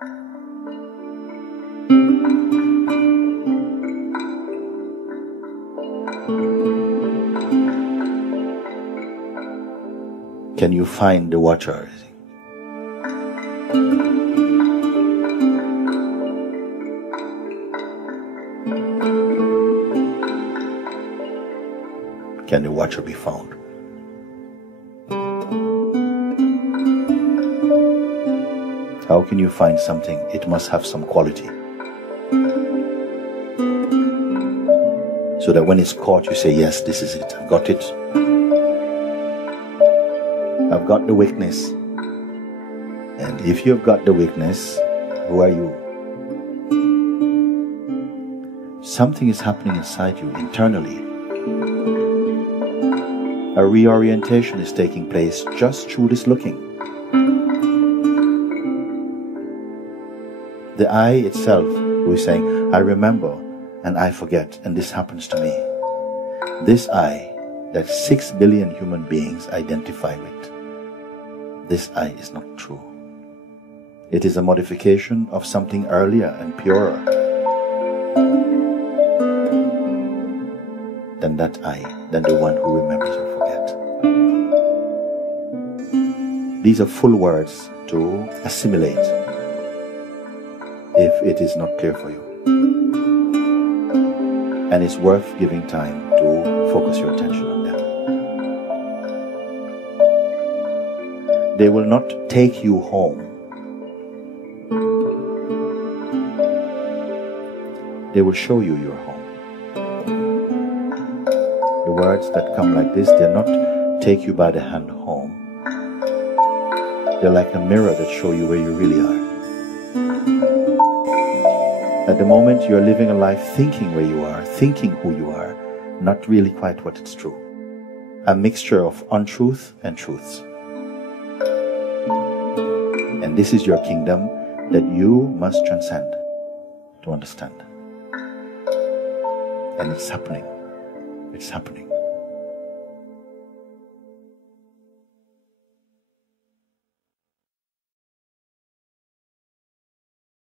Can you find the water? Can the water be found? How can you find something? It must have some quality. So that when it's caught, you say, yes, this is it. I've got it. I've got the weakness. And if you've got the weakness, who are you? Something is happening inside you, internally. A reorientation is taking place just through this looking. The I itself, who is saying, I remember and I forget, and this happens to me. This I, that 6 billion human beings identify with, this I is not true. It is a modification of something earlier and purer than that I, than the one who remembers or forget. These are full words to assimilate if it is not clear for you. And it's worth giving time to focus your attention on them. They will not take you home. They will show you your home. The words that come like this, they're not take you by the hand home. They're like a mirror that show you where you really are. At the moment, you're living a life thinking where you are, thinking who you are, not really quite what it's true. A mixture of untruth and truths. And this is your kingdom that you must transcend to understand. And it's happening. It's happening.